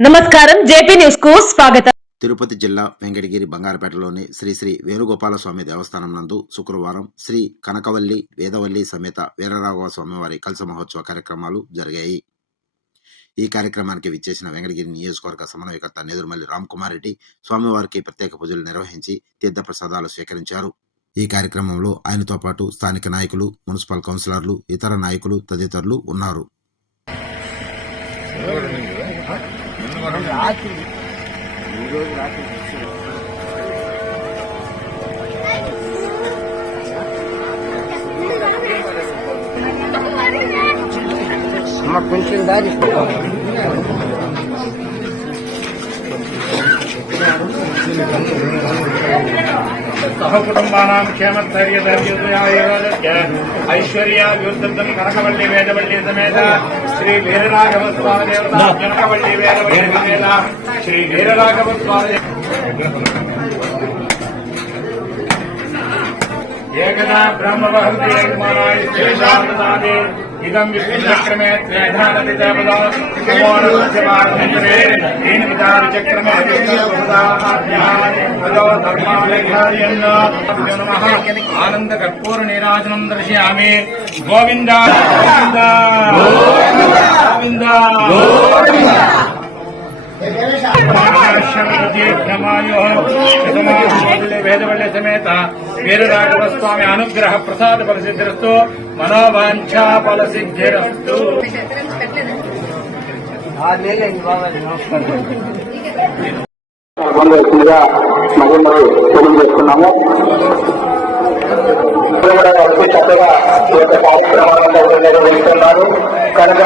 నమస్కారం జేపీ న్యూస్కు స్వాగతం. తిరుపతి జిల్లా వెంకటగిరి బంగారపేటలోని శ్రీ శ్రీ వేణుగోపాల స్వామి దేవస్థానం నందు శుక్రవారం శ్రీ కనకవల్లి వేదవల్లి సమేత వీరరాఘవ స్వామివారి కలస మహోత్సవ కార్యక్రమాలు జరిగాయి. ఈ కార్యక్రమానికి విచ్చేసిన వెంకటగిరి నియోజకవర్గ సమన్వయకర్త నేదురుమల్లి రామ్ కుమార్ రెడ్డి స్వామివారికి ప్రత్యేక పూజలు నిర్వహించి తీర్థప్రసాదాలు స్వీకరించారు. ఈ కార్యక్రమంలో ఆయనతో పాటు స్థానిక నాయకులు మున్సిపల్ కౌన్సిలర్లు ఇతర నాయకులు తదితరులు ఉన్నారు. అమ్మ కొంచెం దారి సహకుటుంబానాం క్షేమస్థైర్య ధైర్యోదయ ఐశ్వర్య వ్యుద్ధం కనకవల్లి వేదవల్లి సమేత శ్రీ వీరరాఘవ స్వామి దేవత కనకవల్లి వేదవల్లి సమేత శ్రీ వీరరాఘవ ఏకదా బ్రహ్మవహంతి ఏకమానాయ శ్రీశాంతాదే ఇదం విష్ణుచక్రమే త్రేధానతి దేవదా కుమారస్యమార్ధంజరే దీని విధాన చక్రమే విష్ణుదాహాభ్యాదో ధర్మాలయార్యన్న నమః. ఆనంద కర్పూర నీరాజనం దర్శయామి గోవింద. గోవింద. గోవింద. వేదవల్లి సమేత వీరరాఘవ స్వామి అనుగ్రహ ప్రసాద ఫలసిద్ధిరస్తు మనోవాంఛా ఫలసిద్ధిరస్తు మరి మరి తెలియజేస్తున్నాము చక్కగా ఈ యొక్క కార్యక్రమాలను నిర్వహిస్తున్నారు కనుక